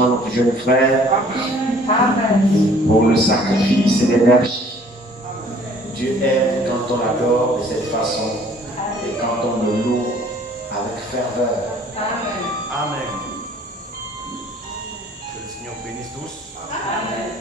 Notre jeune frère, pour le sacrifice et l'énergie. Dieu aime quand on adore de cette façon et quand on le loue avec ferveur. Amen. Que le Seigneur bénisse tous. Amen.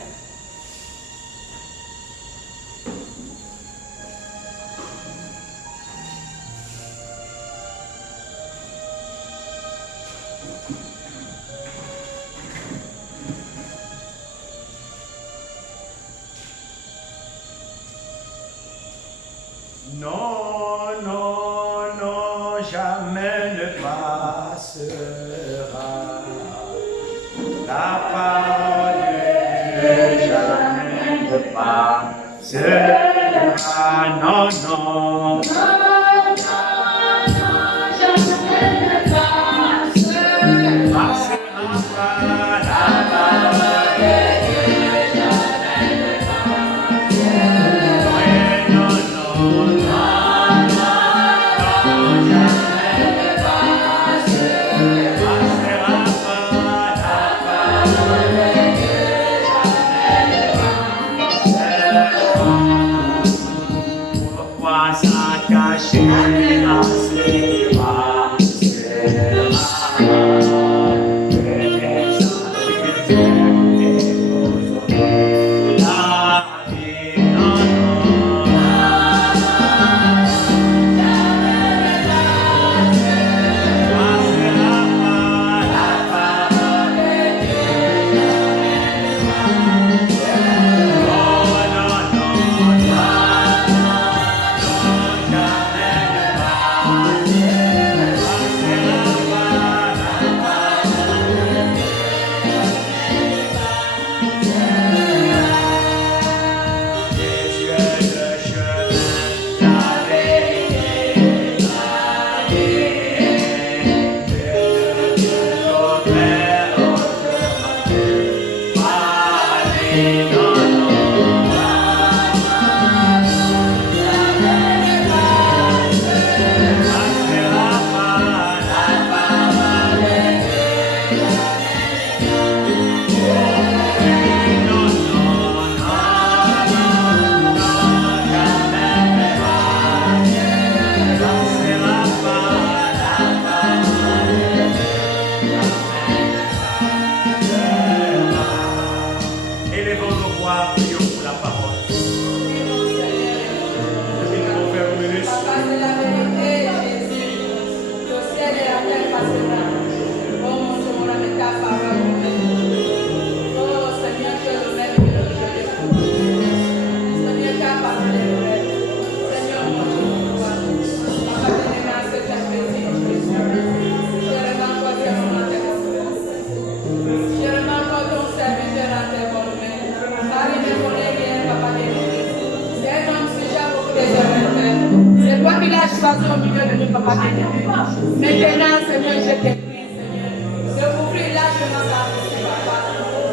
Non, non, non, jamais ne passera la parole de Dieu, jamais ne passera, non, non. Sa dans sa bouche, papa.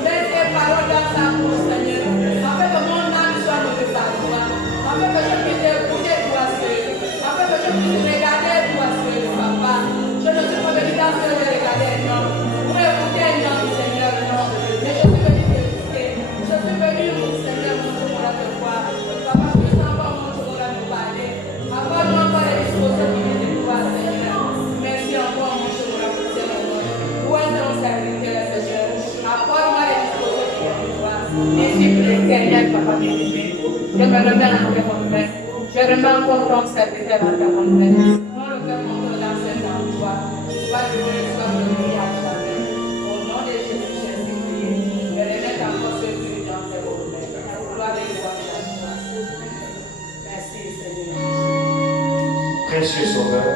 Mets tes paroles dans sa bouche, Seigneur. Afin que mon âme soit motivée par toi. Afin que je puisse écouter toi seul. Afin que je puisse regarder toi seul, papa. Je ne suis pas venu dans ce de regarder un homme. Pour écouter un homme, Seigneur, non. Mais je suis venu t'écouter. Je suis venu, Seigneur, mon Dieu, pour te voir. Papa, puisse encore, mon Dieu, pour nous parler. Accorde-moi encore les dispositions qui viennent de toi, Seigneur. Merci encore, mon Dieu, pour la prière de moi. Où est ton serviteur, Seigneur? Accorde-moi les dispositions qui viennent de toi. Merci pour l'éternel, papa bien-aimé. Je me remets en tes mains. Je remets encore ton serviteur en tes mains. Mon le cœur, mon cœur, dans cet endroit. Sois loué, sois glorifié à jamais. Au nom de Jésus, j'ai prié. Je remets encore ce Dieu dans tes mains. Gloire et gloire à toi. Merci, Seigneur. Précieux Sauveur,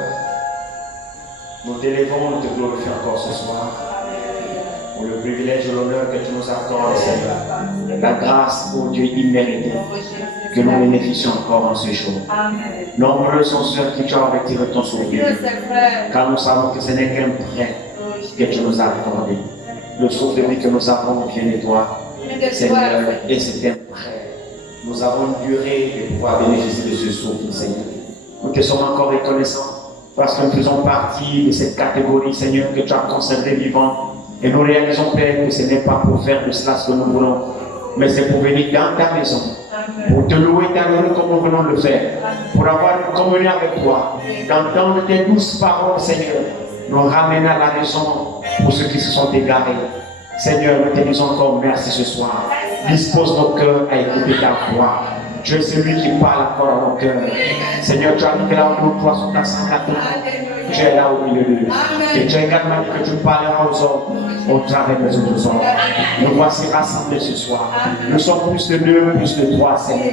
nous t'élévons, nous te glorifions encore ce soir pour le privilège et l'honneur que tu nous accordes, Seigneur. La grâce, ô Dieu imméritée, que nous bénéficions encore en ce jour. Nombreux sont ceux qui t'ont retiré ton souvenir, car nous savons que ce n'est qu'un prêt que tu nous as accordé. Le souffle de vie que nous avons vient de toi, Seigneur, et c'est un prêt. Nous avons une durée de pouvoir bénéficier de ce souffle, Seigneur. Nous te sommes encore reconnaissants parce que nous faisons partie de cette catégorie, Seigneur, que tu as conservé vivant. Et nous réalisons, Père, que ce n'est pas pour faire de cela ce que nous voulons, mais c'est pour venir dans ta maison, pour te louer, t'adorer comme nous venons de le faire, pour avoir une communion avec toi, d'entendre tes douces paroles, Seigneur, nous ramener à la raison pour ceux qui se sont égarés. Seigneur, nous te disons encore merci ce soir. Dispose nos cœurs à écouter ta voix. Tu es celui qui parle encore à nos cœurs. Seigneur, tu as dit que là où nous trois sont assemblés à toi, tu es là au milieu d'eux. Et tu as également dit que tu parleras aux hommes au travers des autres hommes. Nous voici rassemblés ce soir. Nous sommes plus de deux, plus de trois, Seigneur.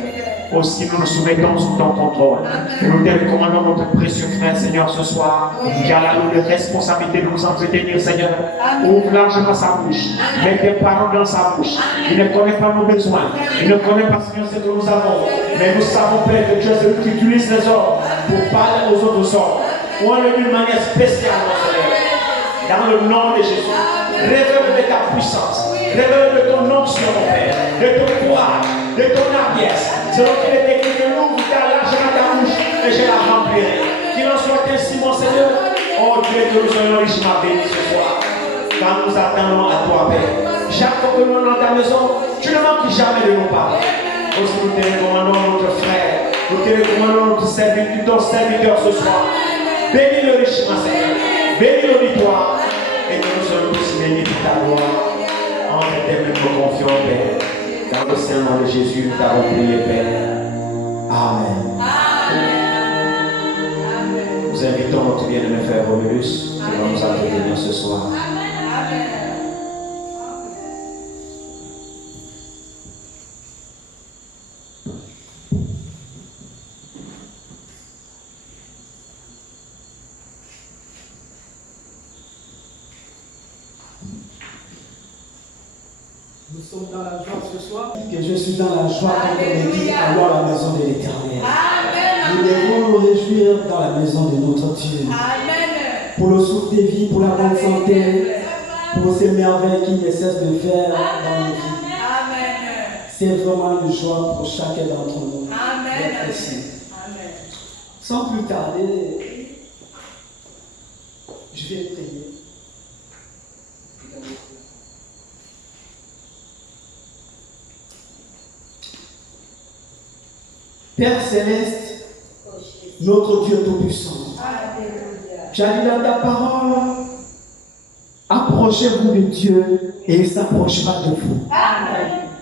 Aussi, nous nous soumettons sous ton contrôle. Et nous te recommandons notre précieux frère, Seigneur, ce soir, qui a la lourde responsabilité de nous entretenir, Seigneur. Ouvre largement sa bouche. Mets tes paroles dans sa bouche. Il ne connaît pas nos besoins. Il ne connaît pas, Seigneur, ce que nous avons. Mais nous savons, Père, que tu es celui qui utilise les hommes pour parler aux autres hommes. Ou en d'une manière spéciale, mon Seigneur. Dans le nom de Jésus. Révèle de ta puissance. Révèle de ton onction, mon Père. De ton pouvoir. De ton hardiesse. Selon qu'il est écrit que l'ouvre ta largement ta bouche et je la remplirai. Qu'il en soit ainsi, mon Seigneur. Oh Dieu, que nous soyons richement bénis ce soir. Quand nous attendons à toi, Père. Chaque fois que nous allons dans ta maison, tu ne manques jamais de nous parler. Aussi nous te recommandons notre frère. Nous te recommandons notre serviteur, ton serviteur ce soir. Bénis le richement, Seigneur. Bénis l'auditoire. Et que nous soyons tous bénis pour ta gloire. En tes mains, nous confions, Père. Dans le saint nom de Jésus, nous t'avons prié, Père. Amen. Nous invitons notre bien-aimé frère Romulus qui va nous accompagner ce soir. Nous sommes dans la joie ce soir. Que je suis dans la joie quand on est dit allons à la maison de l'Éternel. Nous devons nous réjouir dans la maison de notre Dieu. Pour le souffle de vie, pour la bonne santé, pour ces merveilles qu'il ne cesse de faire dans nos vies. C'est vraiment une joie pour chacun d'entre nous d'être ici. Sans plus tarder, je vais prier. Père Céleste, notre Dieu Tout-Puissant, tu as dit dans ta parole, approchez-vous de Dieu et il s'approchera de vous.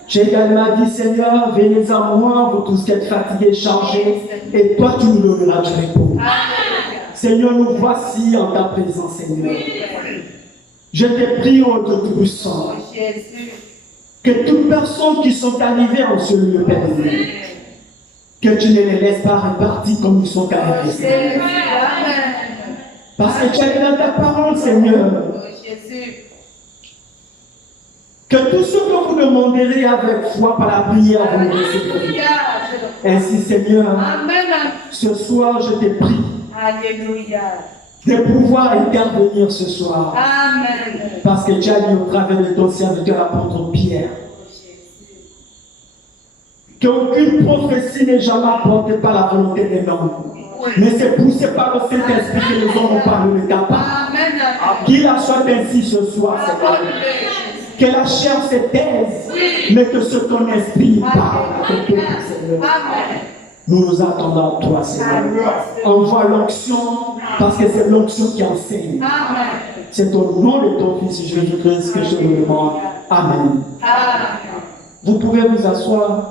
Tu as également dit, Seigneur, venez à moi, vous tous qui êtes fatigués, chargés, et toi tu nous donneras du repos. Seigneur, nous voici en ta présence, Seigneur. Je te prie, ô Dieu Tout-Puissant, que toutes personnes qui sont arrivées en ce lieu, Père, que tu ne les laisses pas répartis comme ils sont arrivés. Parce que tu as dit dans ta parole, Seigneur, que tout ce que vous demanderez avec foi par la prière, vous le recevrez. Ainsi, Seigneur, ce soir, je te prie de pouvoir intervenir ce soir. Amen. Parce que tu as dit au travers de ton serviteur l'apôtre Pierre qu'aucune prophétie n'est jamais apportée par la volonté des hommes. Mais c'est poussé par le Saint-Esprit que les hommes ont parlé de ta part. Amen. Qu'il en soit ainsi ce soir, Seigneur. Que la chair se taise, mais que ce ton esprit parle à ton peuple, Seigneur. Amen. Nous nous attendons à toi, Seigneur. Envoie l'onction, parce que c'est l'onction qui enseigne. Amen. C'est au nom de ton Fils Jésus-Christ que je le demande. Amen. Amen. Vous pouvez vous asseoir.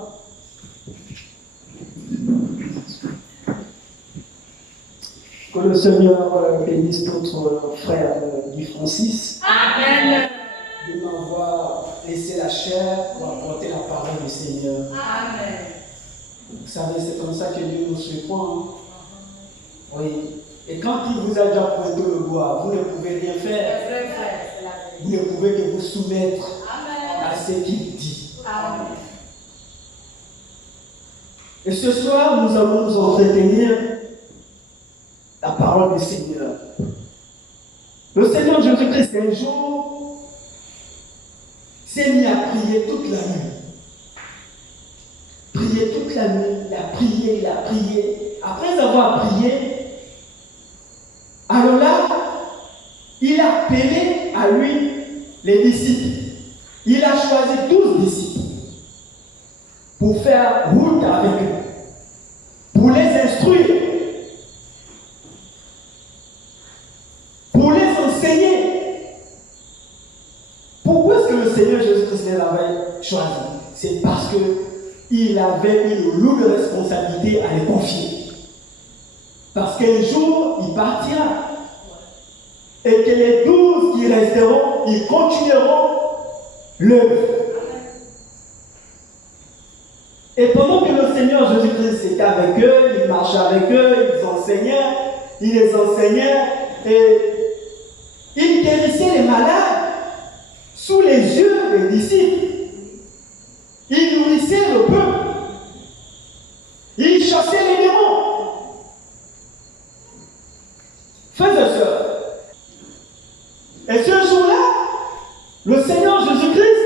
Que le Seigneur bénisse notre frère Guy Francis. Amen. De m'avoir laissé la chair pour apporter la parole du Seigneur. Amen. Vous savez, c'est comme ça que Dieu nous surprend. Oui. Et quand il vous a déjà pointé le bois, vous ne pouvez rien faire. Vous ne pouvez que vous soumettre à ce qu'il dit. Amen. Et ce soir, nous allons nous entretenir la parole du Seigneur. Le Seigneur Jésus-Christ, un jour, s'est mis à prier toute la nuit. Prier toute la nuit, il a prié, il a prié. Après avoir prié, alors là, il a appelé à lui les disciples. Il a choisi 12 disciples pour faire route avec eux, pour les instruire, pour les enseigner. Pourquoi est-ce que le Seigneur Jésus-Christ les avait choisis? C'est parce qu'il avait une lourde responsabilité à les confier. Parce qu'un jour, il partira. Et que les 12 qui resteront, ils continueront l'œuvre. Et pendant que le Seigneur Jésus-Christ était avec eux, il marchait avec eux, il les enseignait, et il guérissait les malades sous les yeux des disciples. Il nourrissait le peuple. Il chassait les démons. Frères et sœurs, et ce jour-là, le Seigneur Jésus-Christ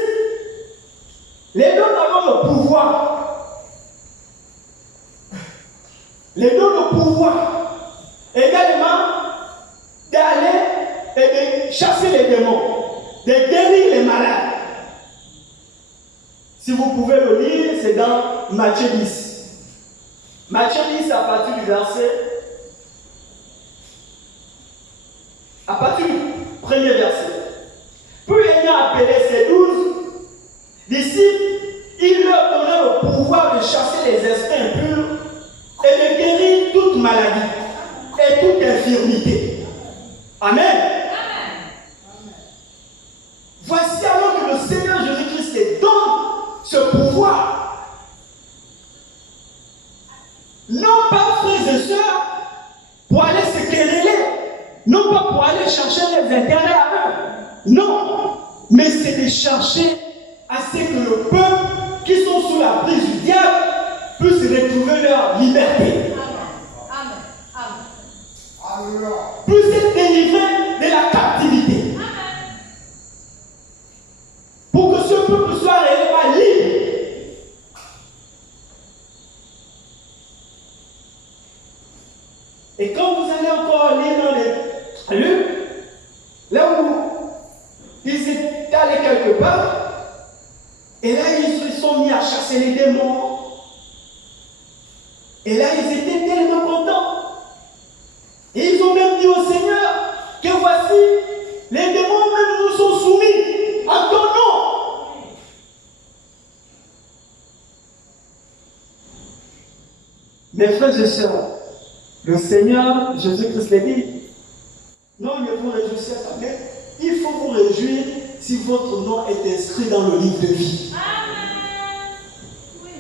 les donne alors le pouvoir. Les donne le pouvoir également d'aller et de chasser les démons, de guérir les malades. Si vous pouvez le lire, c'est dans Matthieu 10. Matthieu 10 à partir du verset. À partir du premier verset. Puis ayant appelé ses 12 disciples, il leur donna le pouvoir de chasser les esprits impurs et de guérir toute maladie et toute infirmité. Amen. Voici alors que le Seigneur Jésus-Christ te donne ce pouvoir. Non pas, frères et sœurs, pour aller se quereller, non pas pour aller chercher les intérêts à eux. Non, mais c'est de chercher à ce que le peuple qui sont sous la prise du diable puisse retrouver leur liberté. Puisse être délivré de la captivité. Pour que ce peuple soit réellement libre. Et quand vous allez encore lire dans les Luc, là où ils étaient allés quelque part, et là ils se sont mis à chasser les démons. Et là ils étaient tellement contents. Et ils ont même dit au Seigneur que voici, les démons même nous sont soumis en ton nom. Mes frères et sœurs, le Seigneur Jésus-Christ l'a dit, non, ne vous réjouissez pas, mais il faut vous réjouir si votre nom est inscrit dans le livre de vie. Amen. Oui.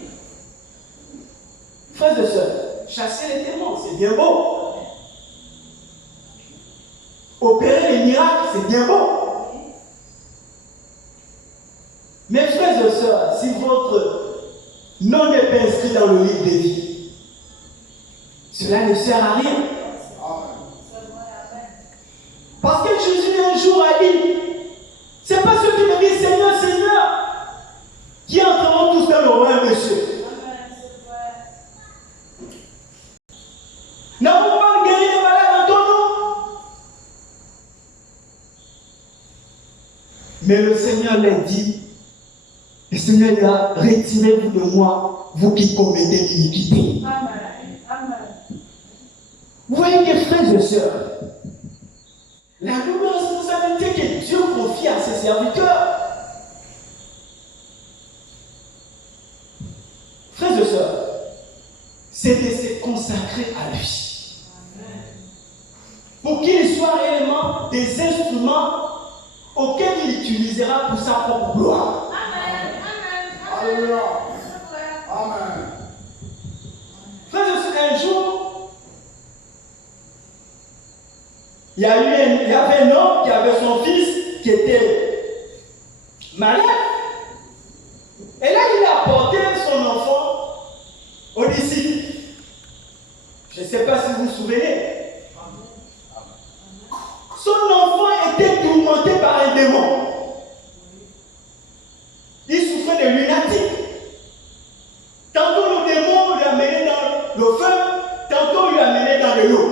Frères et sœurs, chasser les démons, c'est bien beau. Opérer les miracles, c'est bien beau. Mes frères et sœurs, si votre nom n'est pas inscrit dans le livre de vie, cela ne sert à rien. Seigneur l'a dit, le Seigneur lui a retiré de moi, vous qui commettez l'iniquité. Vous voyez que frères et sœurs, la nouvelle responsabilité que Dieu confie à ses serviteurs, frères et sœurs, c'est de se consacrer à lui. Pour qu'il soit réellement des instruments auxquels il utilisera pour sa propre gloire. Alléluia. Amen. Frères et sœurs, un jour, il y avait un homme qui avait son fils qui était malade. Et là, il a apporté son enfant au disciple. Je ne sais pas si vous vous souvenez. Son enfant était tourmenté par un démon. Il souffrait de lunatique. Tantôt le démon lui amenait dans le feu, tantôt il lui amenait dans de l'eau.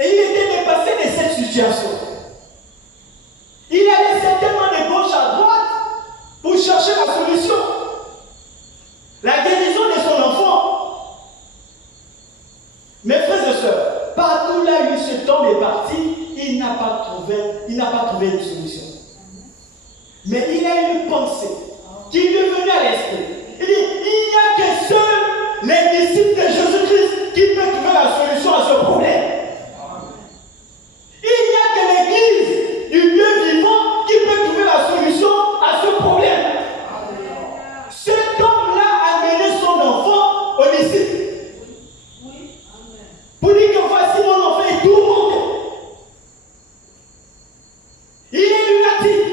Et il était dépassé de cette situation. Il allait certainement de gauche à droite pour chercher la solution. La guérison de son enfant. Mes frères et sœurs, partout là où cet homme est parti, il n'a pas trouvé une solution. Mais il a une pensée qui lui est venue à l'esprit. Il dit, il n'y a que seuls les disciples de Jésus-Christ qui peuvent trouver la solution à ce problème. Il n'y a que l'église du Dieu vivant qui peut trouver la solution à ce problème. Cet homme-là a mené son enfant au disciple. Pour dire que voici mon enfant est tourmenté. Il est lunatique.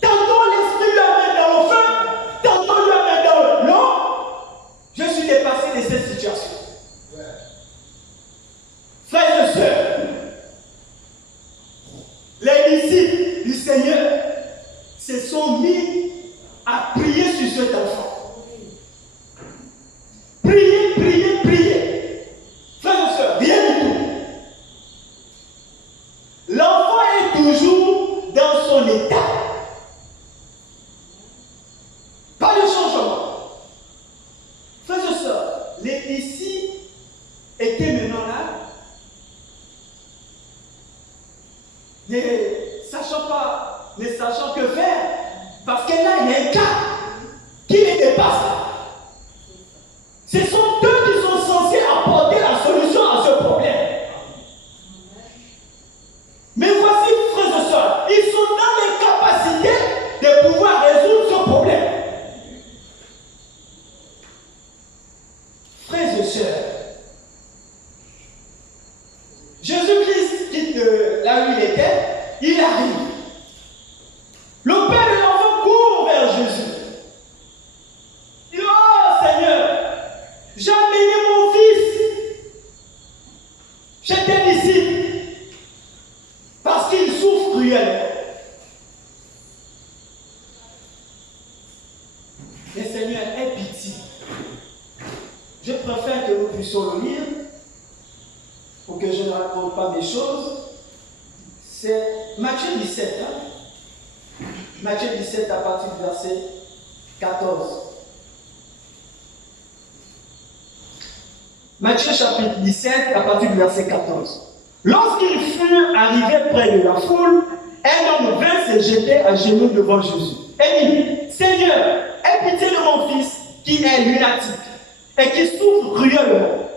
Tantôt l'esprit lui amène dans le feu, tantôt lui amène dans l'eau. Je suis dépassé de cette situation. Frères et sœurs, les disciples du Seigneur se sont mis à prier sur cet enfant. Prier, prier, prier. Frères et sœurs, rien du tout. L'enfant est toujours dans son état. Pas de changement. Frères et sœurs, les disciples étaient maintenant là, ne sachant que faire, parce que là, il y a un cas qui les dépasse. Ce sont eux qui sont censés apporter la solution à ce problème. Mais voici, frères et sœurs, ils sont dans les capacités de pouvoir résoudre ce problème. Frères et sœurs, Jésus-Christ quitte là où il était, il arrive. Le père de l'enfant court vers Jésus. Il dit, oh Seigneur, j'ai amené mon fils. J'étais ici parce qu'il souffre cruellement. Mais Seigneur, aie pitié. Je préfère que nous puissions le lire pour que je ne raconte pas mes choses. C'est Matthieu 17. Matthieu 17 à partir du verset 14. Matthieu chapitre 17 à partir du verset 14. Lorsqu'ils furent arrivés près de la foule, un homme vint se jeter à genoux devant Jésus et dit, Seigneur, aie pitié de mon fils qui est lunatique et qui souffre cruellement.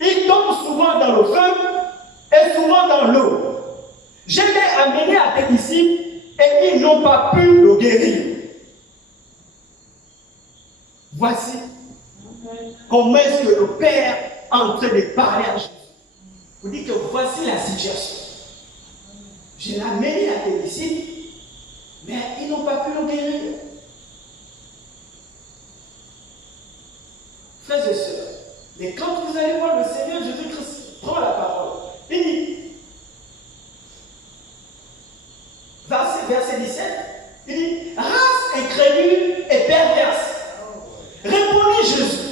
Il tombe souvent dans le feu et souvent dans l'eau. Je l'ai amené à tes disciples et ils n'ont pas pu le guérir. Voici comment est-ce que le Père est en train de parler à Jésus. Vous dites que voici la situation. Je l'ai amené à tes disciples, mais ils n'ont pas pu le guérir. Frères et sœurs, mais quand vous allez voir le Seigneur Jésus-Christ prend la parole, il dit, verset 17, il dit, race incrédule et perverse. Répondit Jésus,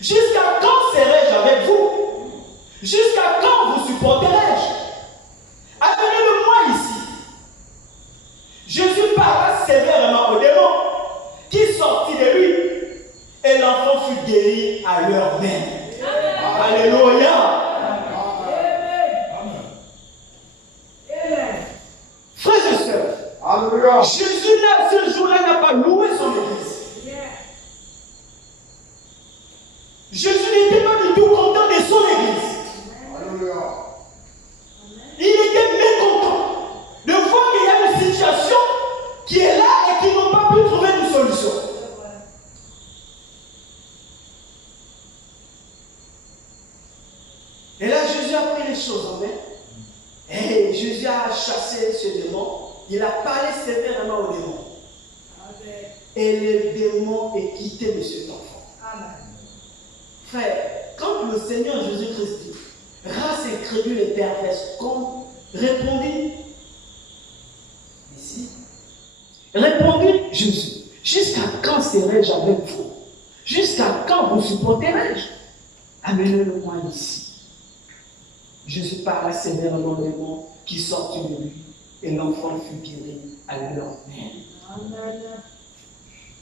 jusqu'à quand serai-je avec vous? Jusqu'à quand vous supporterai-je? Amenez-le-moi ici. Jésus parla sévèrement au démon qui sortit de lui et l'enfant fut guéri à l'heure même. Alléluia. Frères et sœurs, Alléluia. Jésus, ce jour-là, n'a pas loué son église. Jésus n'était pas du tout content de son église. Alléluia. Il était mécontent de voir qu'il y a une situation qui est là et qu'ils n'ont pas pu trouver une solution. Et là, Jésus a pris les choses en main. Et Jésus a chassé ce démon. Il a parlé sévèrement au démon. Et le démon est quitté de cet enfant. Frère, quand le Seigneur Jésus-Christ dit, race incrédule et perverse, comme répondit ici, répondit Jésus, jusqu'à quand serai-je avec vous? Jusqu'à quand vous supporterai-je? Amenez-le-moi ici. Jésus parla sévèrement au démon qui sortit de lui et l'enfant fut guéri à l'heure même.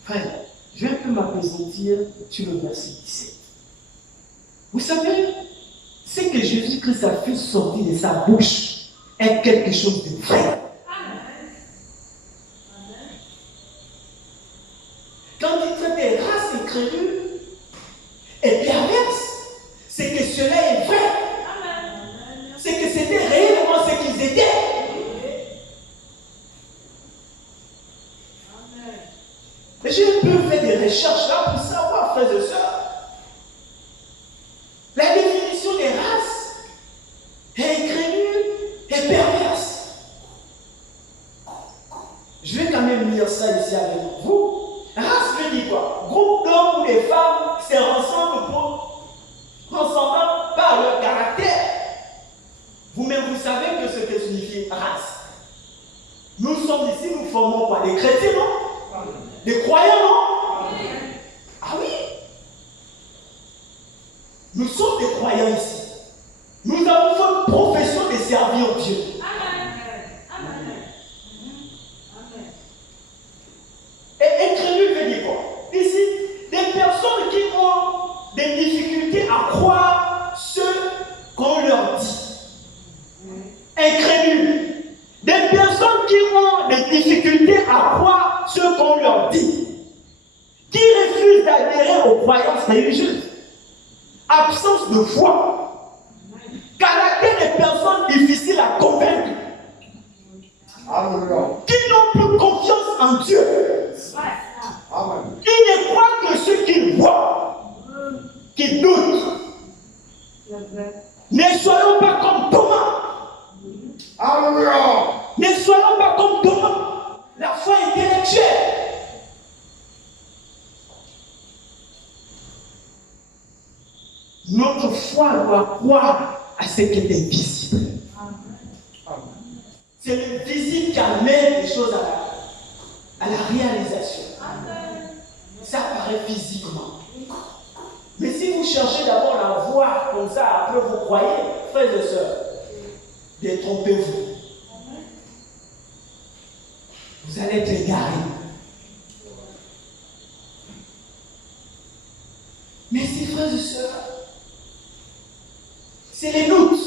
Frère, je vais un peu m'appesantir sur le verset 17. Vous savez, ce que Jésus-Christ a fait sortir de sa bouche est quelque chose de vrai. Quand il traite des races incrédules et perverses, c'est que cela est vrai. C'est que c'était réellement ce qu'ils étaient. Mais j'ai un peu fait des recherches là pour savoir, frères et sœurs, la définition des races est incrédule et perverse. Je vais quand même lire ça ici avec vous. Race veut dire quoi? Groupe d'hommes ou des femmes se ressemblent par leur caractère. Vous-même, vous savez que ce que signifie race. Nous sommes ici, nous formons quoi? Des chrétiens, non? Des croyants, non? Ah oui. Nous sommes des croyants ici. Nous avons fait une profession de servir Dieu. Et incrédule veut dire quoi? Ici, des personnes qui ont des difficultés à croire ce qu'on leur dit. Incrédule. Des personnes qui ont des difficultés à croire ce qu'on leur dit. Qui refusent d'adhérer aux croyances religieuses. Absence de foi. Caractère des personnes difficiles à convaincre. Alléluia. Qui n'ont plus confiance en Dieu. Amen. Qui ne croient que ce qu'ils voient. Qui doutent. Ne soyons pas comme Thomas. Alléluia. Ne soyons pas comme Thomas. La foi intellectuelle. Notre foi doit croire à ce qui est invisible. C'est le visible qui amène les choses à la réalisation. Ça paraît physiquement. Mais si vous cherchez d'abord la voir comme ça, après vous croyez, frères et sœurs, détrompez-vous. Vous allez être égarés. Mais si, frères et sœurs, c'est les doutes.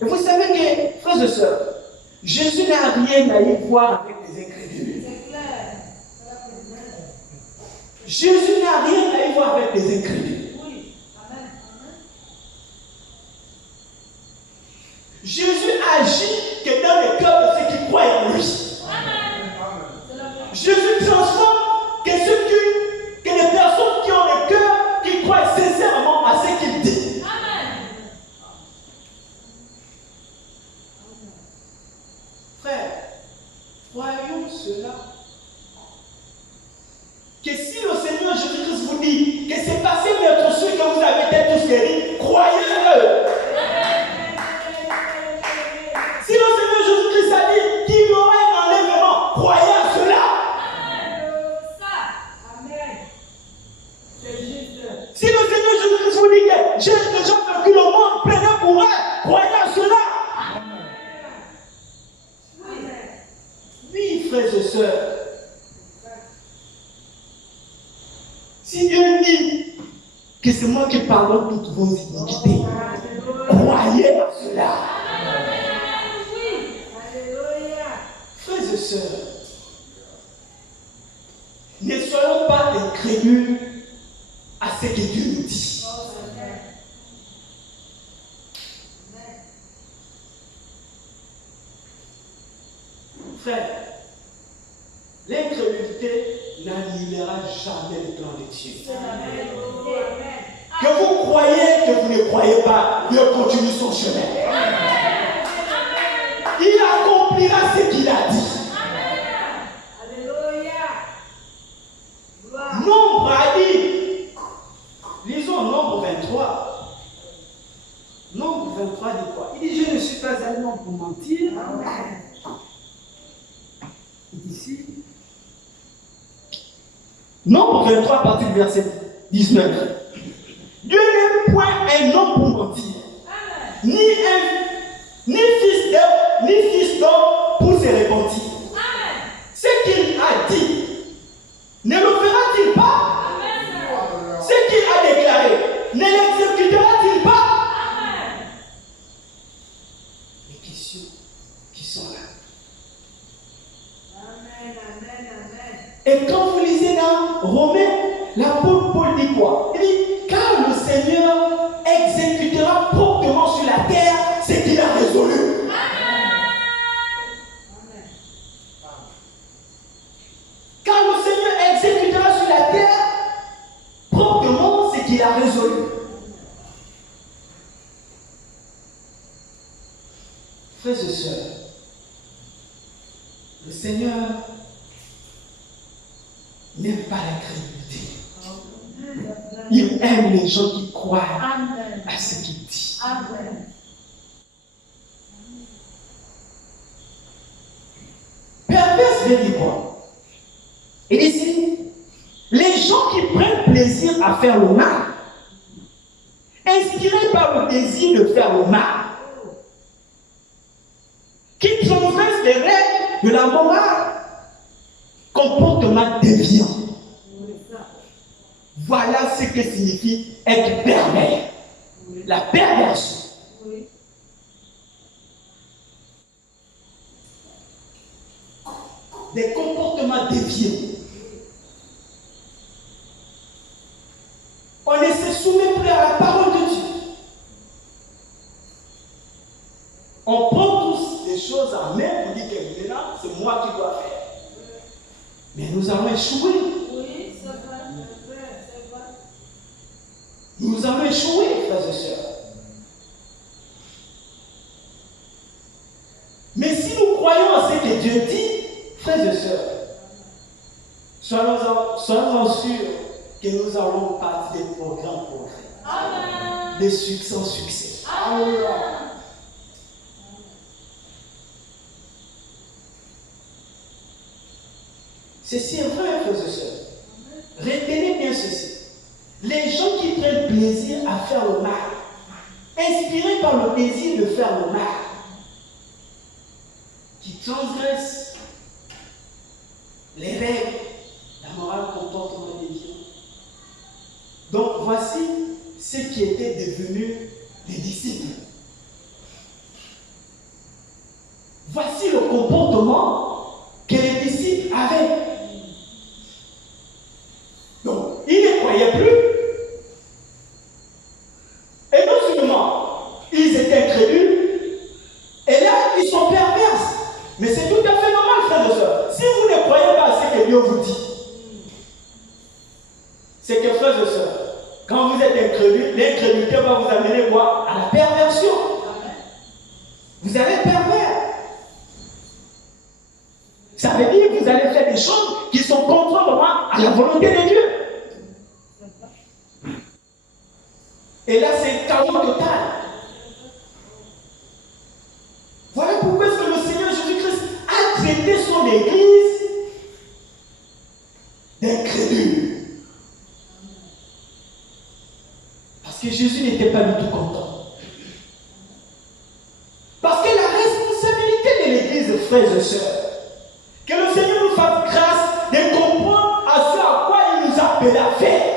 Et vous savez que, frères et sœurs, Jésus n'a rien à y voir avec les incrédules. Jésus n'a rien à y voir avec les incrédules. Jésus agit que dans le cœur de ceux qui croient en lui. Jésus transforme que les personnes qui ont le cœur, qui croient sincèrement à ce qu'il dit. Frère, croyons cela. Que si le Seigneur Jésus-Christ vous dit que c'est passé votre souhait que vous avez été tous guéris, croyez-le. Si le Seigneur Jésus-Christ a dit qu'il y aura un enlèvement, croyez à cela. Si le Seigneur Jésus-Christ vous dit que j'ai déjà vaincu le monde, prenez courage, croyez à cela. Oui, frères et sœurs. Si Dieu dit que c'est moi qui pardonne toutes vos iniquités, croyez à cela. Frères et sœurs, ne soyons pas incrédules à ce que Dieu nous dit. Frère, l'incrédulité n'annulera jamais le plan de Dieu. Que vous croyez, que vous ne croyez pas, Dieu continue son chemin. Il accomplira ce qu'il a dit. Nombre a dit, lisons Nombre 23. Nombre 23 dit quoi? Il dit, je ne suis pas un homme pour mentir. Ici. Nombre 23, à partir du verset 19. Dieu n'est point un homme pour mentir, ni fils d'homme pour se repentir. Ce qu'il a dit, ne le fera-t-il pas? Ce qu'il a déclaré, ne l'exécutera-t-il pas? Les questions qui sont là. Et quand vous lisez dans Romains, l'apôtre Paul dit quoi? Il dit, car le Seigneur exécutera promptement sur la terre ce qu'il a résolu. Car le Seigneur exécutera sur la terre promptement ce qu'il a résolu. Frères et sœurs, le Seigneur n'aime pas l'incrédulité. Il aime les gens qui croient à ce qu'il dit. Perverse veut dire quoi? Et ici, les gens qui prennent plaisir à faire le mal, inspirés par le désir de faire le mal, qui transgressent les règles de la morale, comportement déviant. Voilà ce que signifie être pervers. La perversion. Des comportements déviés. On ne se soumet plus à la parole de Dieu. On prend tous des choses en main pour dire que maintenant, c'est moi qui dois faire. Mais nous allons échouer. Oui, c'est vrai. Nous allons échouer, frères et sœurs. Mais si nous croyons à ce que Dieu dit, frères et sœurs, soyons sûrs que nous allons partir des programmes progrès. De succès en succès. Ceci est vrai, frères et sœurs. Retenez bien ceci. Les gens qui prennent plaisir à faire le mal, inspirés par le désir de faire le mal, qui transgressent les règles, la morale, comportement des gens. Donc voici ce qui était devenu les disciples. Voici le comportement que les disciples avaient. Donc, ils ne croyaient plus. Et non seulement, ils étaient incrédules, et là, ils sont perverses. Mais c'est tout à fait normal, frères et sœurs. Si vous ne croyez pas à ce que Dieu vous dit, c'est que, frères et sœurs, quand vous êtes incrédule, l'incrédulité va vous amener quoi? À la perversion. Vous allez être pervers. Ça veut dire que vous allez faire des choses qui sont contraires à la volonté de Dieu. Et là, c'est chaos total. Voilà pourquoi est-ce que le Seigneur Jésus-Christ a traité son Église d'incrédule. Parce que Jésus n'était pas du tout content. Parce que la responsabilité de l'Église, frères et sœurs, que le Seigneur nous fasse grâce de comprendre à ce à quoi il nous appelle à faire.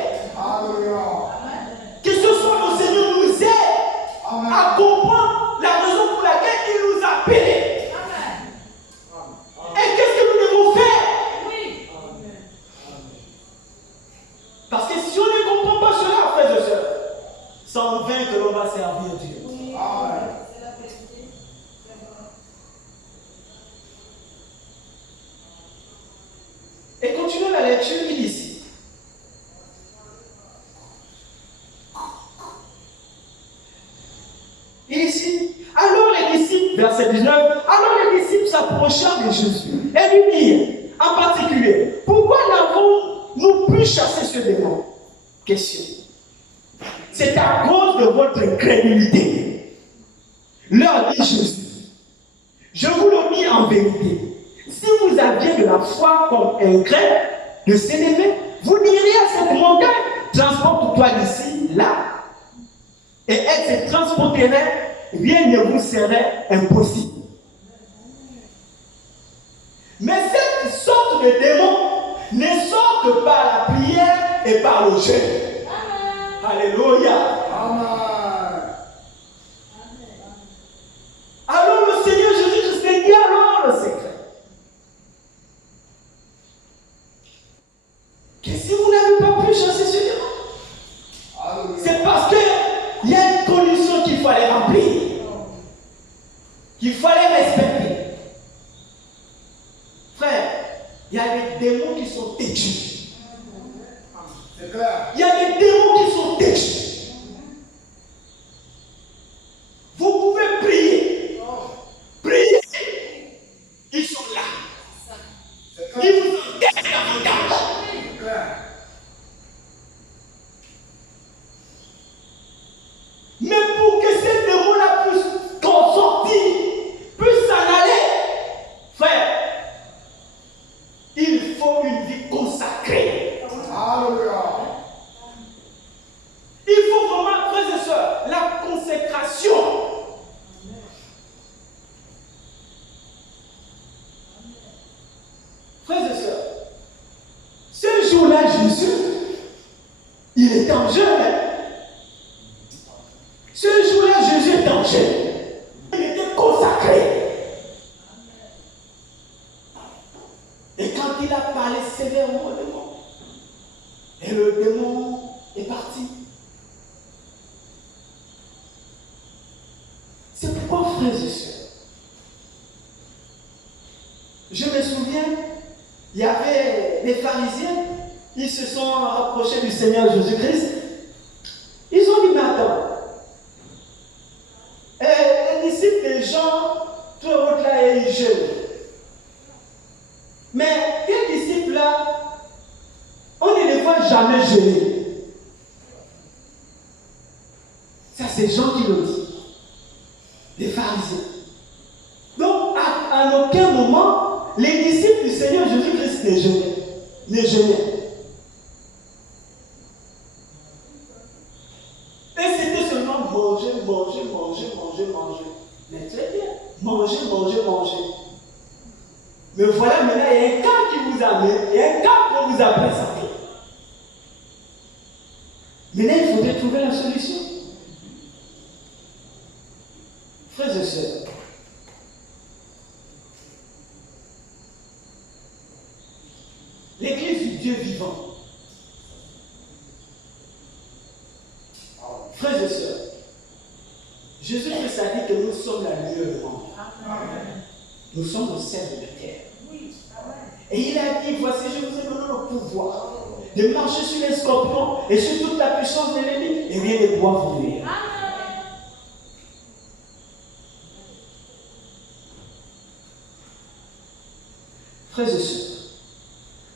lecture, il dit ici. Il dit ici. Alors les disciples, verset 19, alors les disciples s'approchèrent de Jésus et lui dirent, en particulier, pourquoi n'avons-nous pu chasser ce démon? Question. C'est à cause de votre incrédulité. Leur dit Jésus, je vous le dis en vérité, si vous aviez de la foi comme un grain de sénévé, vous diriez à cette montagne, transporte-toi d'ici, là, et elle se transporterait, rien ne vous serait impossible. Mais cette sorte de démon ne sort que par la prière et par le jeûne. Alléluia. Amen. Alors le Seigneur Jésus te dit alors le secret. Que si vous n'avez pas pu chasser ce démon, Alléluia. c'est parce qu'il y a une condition qu'il fallait remplir, qu'il fallait respecter. Frère, il y a des démons qui sont têtus. C'est clair. Il y a des démons qui sont têtus. Vous pouvez prier. Prier. Ils sont là. C'est Ils clair. vous entêtent davantage. C'est clair. Mais pour que ces démons-là puissent sortir, puissent s'en aller, frère, il faut une vie consacrée. Alléluia. Il faut vraiment, frères et sœurs, la consécration. Frères et sœurs, ce jour-là, Jésus, il est en jeûne. Ce jour-là, Jésus est en jeûne. Il était consacré. Et quand il a parlé sévèrement au démon, et le démon est parti. C'est pourquoi, frères et sœurs, je me souviens, il y avait des pharisiens, ils se sont rapprochés du Seigneur Jésus-Christ. Ils ont dit, mais attends, les disciples des gens, tout le monde là, ils jeûnent. Mais tes disciples là, on ne les voit jamais jeûner. Ça, c'est Jean qui le dit. Les pharisiens. Donc, à aucun moment, les disciples du Seigneur Jésus-Christ ne jeûnaient. Et c'était seulement manger. Mais très bien. Manger. Mais voilà, maintenant, il y a un cas qui vous amène, il y a un cas qu'on vous a présenté. Maintenant, il faudrait trouver la solution. Frères et sœurs, l'Église du Dieu vivant, frères et sœurs, Jésus-Christ a dit que nous sommes la lumière du monde. Nous sommes le sel de la terre. Et il a dit, voici, je vous ai donné le pouvoir de marcher sur les scorpions et sur toute la puissance de l'ennemi, et rien ne pourra vous nuire. Frères et sœurs,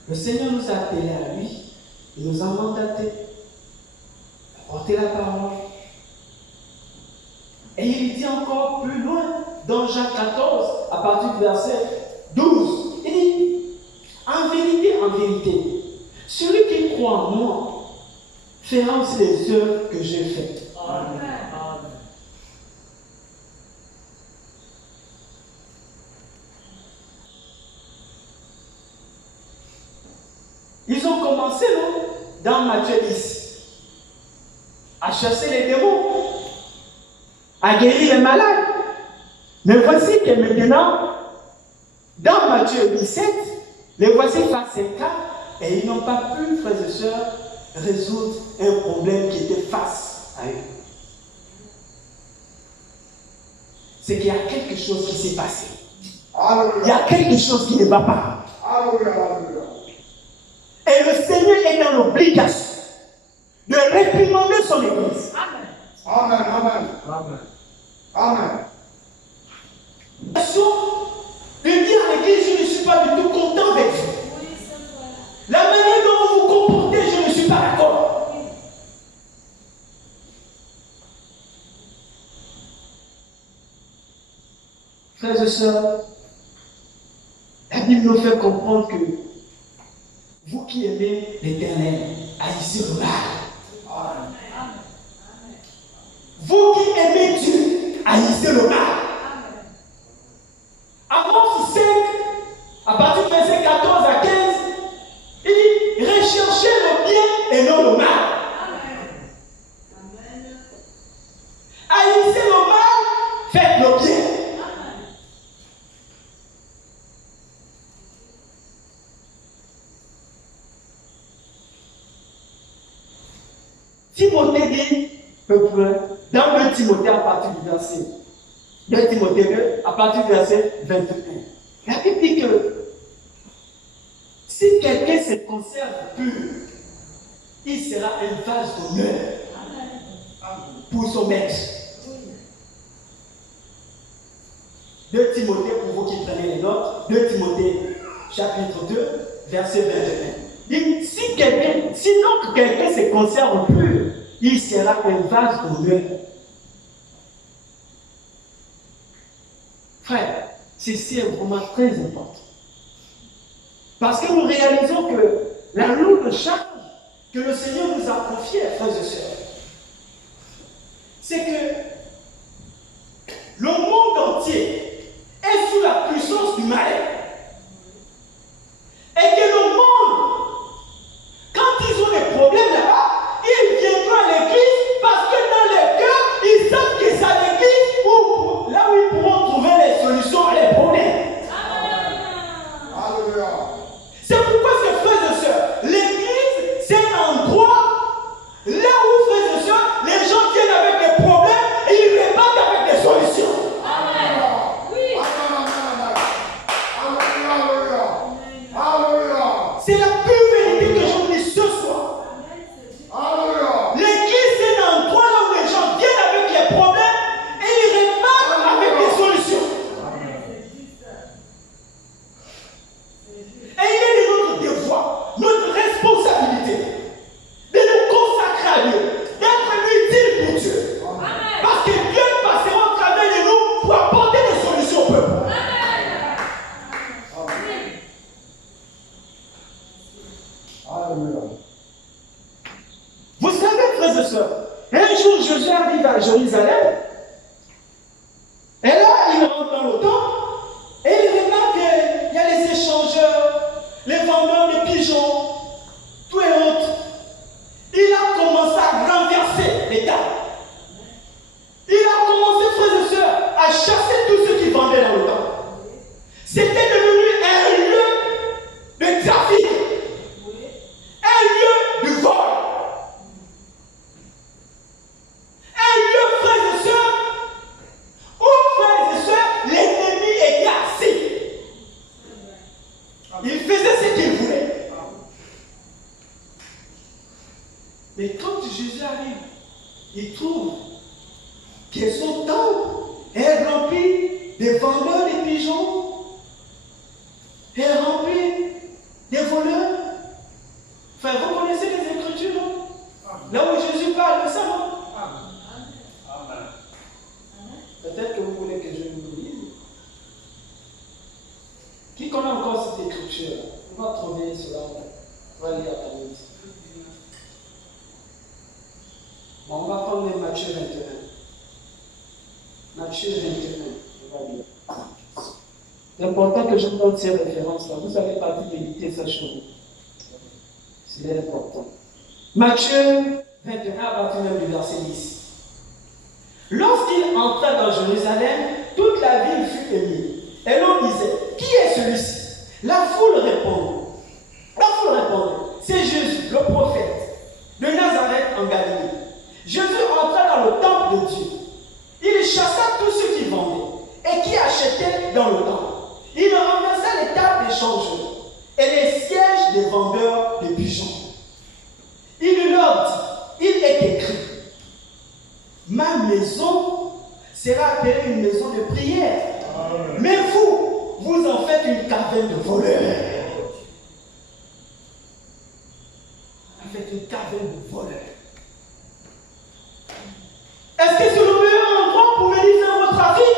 le Seigneur nous a appelés à lui, il nous a mandatés à porter la parole. Et il dit encore plus loin, dans Jean 14, à partir du verset 12, il dit, en vérité, celui qui croit en moi fera aussi les œuvres que j'ai faites. Amen. Ils ont commencé, non, dans Matthieu 10, à chasser les démons, à guérir les malades. Mais voici que maintenant, dans Matthieu 17, les voici face à cas, et ils n'ont pas pu, frères et sœurs, résoudre un problème qui était face à eux. C'est qu'il y a quelque chose qui s'est passé. Il y Alléluia. a quelque chose qui ne va pas. Alléluia. Alléluia. Et l'obligation de réprimander son église. Amen. Amen. Amen. De dire à l'église, je ne suis pas du tout content avec vous. La manière dont vous vous comportez, je ne suis pas d'accord. Frères et sœurs, la Bible nous fait comprendre que vous qui aimez l'Éternel, haïssez le mal. Vous qui aimez Dieu, haïssez le mal. Amos 5, à partir du verset 14 à 15, il dit recherchez le bien et non le mal. Haïssez le mal, faites le bien. Timothée dit, dans 2 Timothée à partir du verset 2 Timothée 2, à partir du verset 21. La Bible dit que si quelqu'un se conserve pur, il sera un vase d'honneur pour son maître. 2 Timothée, pour vous qui prenez les notes, 2 Timothée chapitre 2, verset 21. Dit, sinon quelqu'un se conserve pur, il sera un vase d'honneur. Frère, ceci est vraiment très important. Parce que nous réalisons que la lourde charge que le Seigneur nous a confiée, frères et sœurs, c'est que le monde entier est sous la puissance du mal. Et que le monde, quand ils ont des problèmes là-bas, ils viendront à l'église parce que dans leur cœur, ils savent que c'est à l'église là où ils pourront trouver les solutions à les problèmes. Alléluia. C'est pourquoi, frères et sœurs, l'église, c'est un endroit là où, frères et sœurs, les gens viennent avec des problèmes et ils répondent avec des solutions. C'est la pure vérité que je vous dis ce soir. L'église, c'est un endroit là où les gens viennent avec les problèmes et ils répondent avec des solutions. Et il est de notre devoir, notre responsabilité, de nous consacrer à Dieu, d'être utile pour Dieu. Parce que Dieu passera au travers de nous pour apporter des solutions au peuple. Vous savez, frères et sœurs, un jour Jésus arrive à Jérusalem, et là il rentre dans le temple, et il remarque qu'il y a les échangeurs, les vendeurs de pigeons, tout et autres. Il a commencé à renverser les tables. Il a commencé, frères et sœurs, à chasser tous ceux qui vendaient dans le temple. C'était devenu un lieu de trafic. Un lieu de vol. Un lieu, frères et sœurs, où, frères et sœurs, l'ennemi était assis. Il faisait ce qu'il voulait. Mais quand Jésus arrive, il trouve que son temple est rempli de vendeurs de pigeons, est rempli de voleurs. Enfin, vous connaissez les Écritures, non? Là où Jésus parle de ça, non? Peut-être que vous voulez que je vous lise. Qui connaît encore cette Écriture? On va trouver cela. On va lire à ta mise. Bon, on va prendre les Matthieu 21. Matthieu 21, on va lire. C'est important que je vous donne ces références-là. Vous avez pas dû méditer ça chez vous. C'est important. Matthieu 21, à partir du verset 10. Lorsqu'il entra dans Jérusalem, toute la ville fut émue. Et l'on disait, qui est celui-ci? La foule répondait, c'est Jésus, le prophète, de Nazareth en Galilée. Jésus entra dans le temple de Dieu. Il chassa tous ceux qui vendaient et qui achetaient dans le temple. Il renversa les tables des changeurs et les sièges des vendeurs de pigeons. maison sera appelée une maison de prière. Mais vous en faites une caverne de voleurs. Vous faites une caverne de voleurs. Est-ce que c'est le meilleur endroit pour venir faire votre trafic?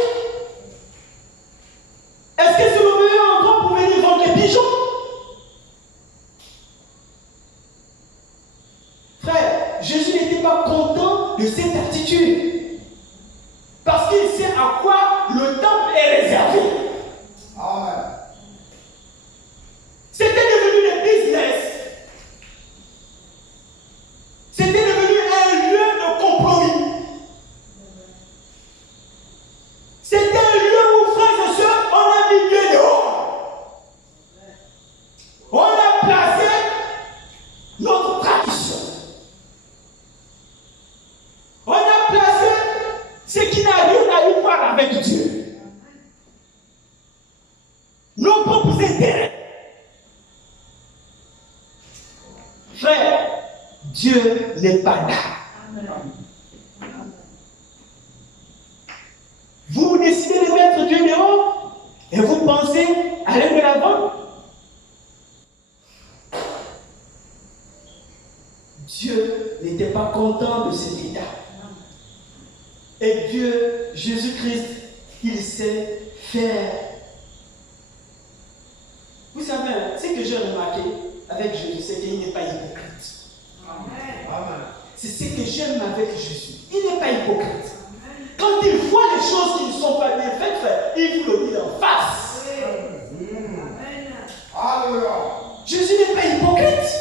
Est-ce que c'est le meilleur endroit pour venir vendre les pigeons? Frère, Jésus n'était pas content de cette attitude. Parce qu'il sait à quoi le temple est réservé. Amen. C'était devenu le business. C'était devenu un lieu de compromis. C'était un lieu où, frères et sœurs, on a mis Dieu dehors. On a placé notre tradition. On a placé ce qui n'a rien à y voir avec Dieu. Nos propres intérêts. Frère, Dieu n'est pas là. Vous décidez de mettre Dieu dehors et vous pensez aller de l'avant. Dieu n'était pas content de cet état. Et Dieu, Jésus-Christ, il sait faire. Vous savez, ce que j'ai remarqué avec Jésus, c'est qu'il n'est pas hypocrite. C'est ce que j'aime avec Jésus. Il n'est pas hypocrite. Quand il voit les choses qui ne sont pas bien faites, frère, il vous le dit en face. Alléluia. Jésus n'est pas hypocrite.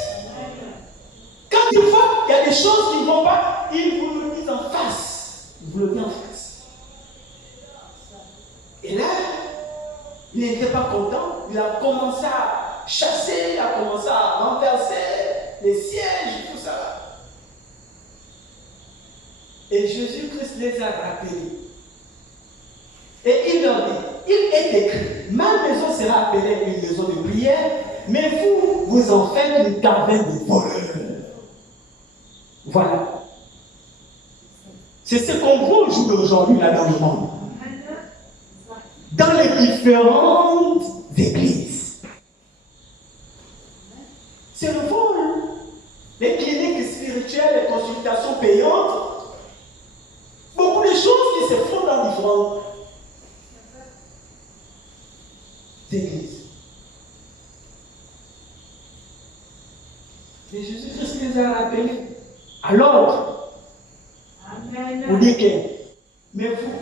Quand il voit qu'il y a des choses qui ne vont pas, il vous le dit en face. Il vous le dit en face. Et là, il n'était pas content. Il a commencé à chasser, il a commencé à renverser les sièges, tout ça. Et Jésus-Christ les a rappelés. Et il leur dit, il est écrit, ma maison sera appelée une maison de prière, mais vous en faites une caverne de voleurs. Voilà. C'est ce qu'on voit aujourd'hui là dans le monde. Dans les différentes églises. C'est le vol. Les cliniques spirituelles, les consultations payantes. Beaucoup de choses qui se font dans différentes églises. Et Jésus-Christ les a rappelés. Alors, vous dites que, mais vous,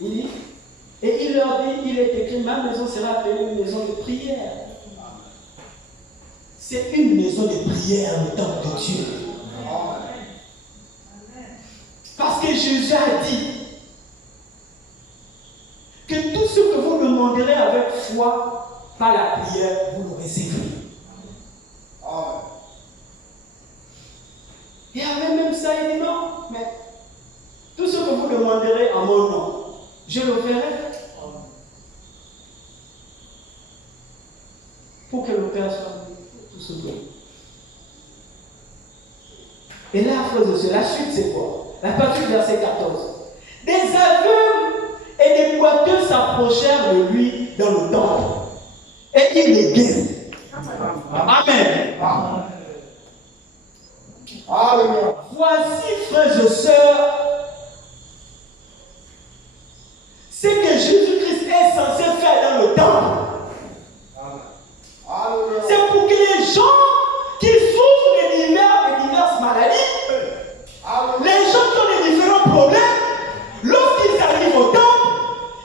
il dit, et il leur dit, il est écrit, ma maison sera appelée une maison de prière. C'est une maison de prière, le temple de Dieu. Parce que Jésus a dit que tout ce que vous demanderez avec foi par la prière, vous le recevrez. Et avec même ça, il dit non, mais tout ce que vous demanderez en mon nom, je le ferai. Pour que le Père soit tout ce que. Et là, frères et sœurs, la suite c'est quoi? La partie du verset 14. Des aveugles et des boiteux s'approchèrent de lui dans le temple. Et il les guérit. Amen. Alléluia. Voici, frères et sœurs, ce que Jésus-Christ est censé faire dans le temple. Alléluia. C'est pour que les gens qui souffrent de diverses maladies, les gens qui ont des différents problèmes, lorsqu'ils arrivent au temple,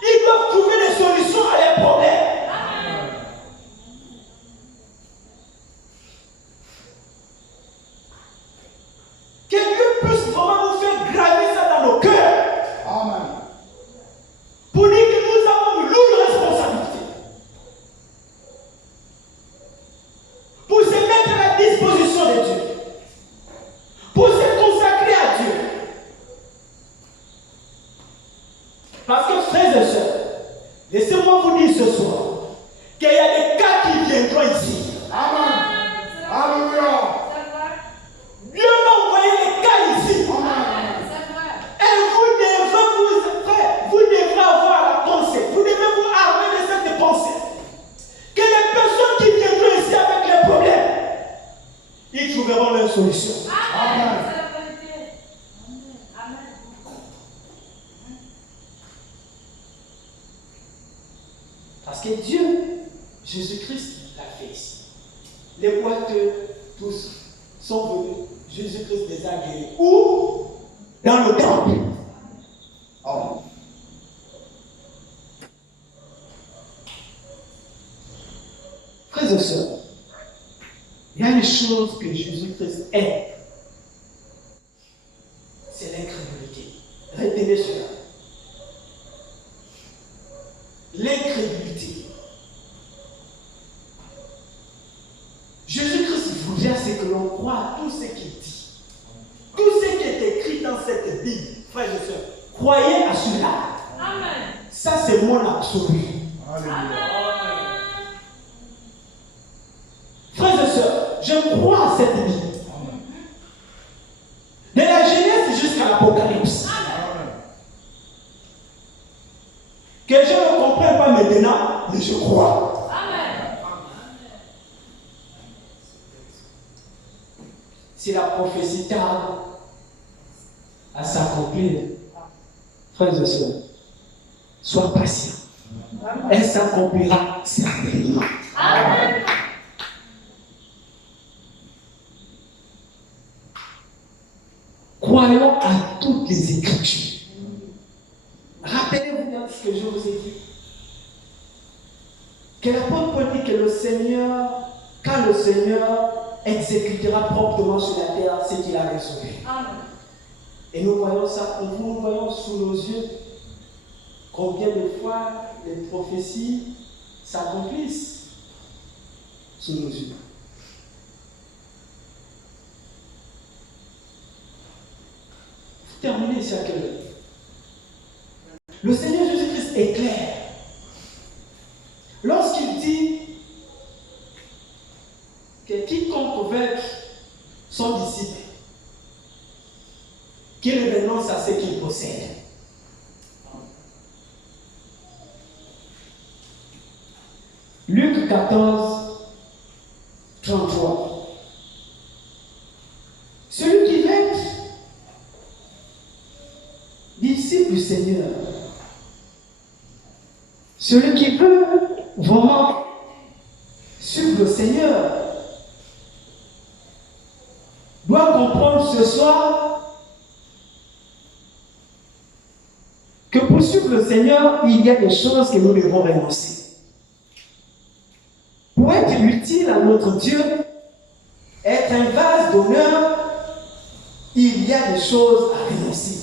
ils doivent trouver des solutions à leurs problèmes. Que Dieu puisse vraiment nous faire graver ça dans nos cœurs. Amen. Pour dire que nous avons une lourde responsabilité. solution. Amen. Parce que Dieu, Jésus-Christ, l'a fait ici. Les boiteux, tous, sont venus. Jésus-Christ les a guéris. Où? Dans le temple. Oh. Frères et sœurs, il y a une chose que Jésus-Christ est. C'est l'incrédulité. Retenez cela. L'incrédulité. Jésus-Christ voulait ce que l'on croit à tout ce qu'il dit. Tout ce qui est écrit dans cette Bible, frères et sœurs, croyez à cela. Amen. Ça, c'est mon absolu. Frères et sœurs, je crois à cette Bible. De la Genèse jusqu'à l'Apocalypse. Que je ne comprends pas maintenant, mais je crois. Amen. Si la prophétie tarde à s'accomplir, frères et sœurs, sois patient. Elle s'accomplira certainement. Amen. Croyons à toutes les Écritures. Rappelez-vous bien ce que je vous ai dit. Que l'apôtre Paul dit que le Seigneur, quand le Seigneur exécutera promptement sur la terre ce qu'il a résolu. Amen. Et nous voyons ça, nous voyons sous nos yeux combien de fois les prophéties s'accomplissent sous nos yeux. Vous terminez ici à quelle heure? Le Seigneur Jésus-Christ est clair. Lorsqu'il dit que quiconque veut son disciple, qu'il renonce à ce qu'il possède. Luc 14, 33. Celui qui veut être disciple du Seigneur, celui qui veut vraiment suivre le Seigneur, doit comprendre ce soir que pour suivre le Seigneur, il y a des choses que nous devons renoncer. Pour être utile à notre Dieu, être un vase d'honneur, il y a des choses à renoncer.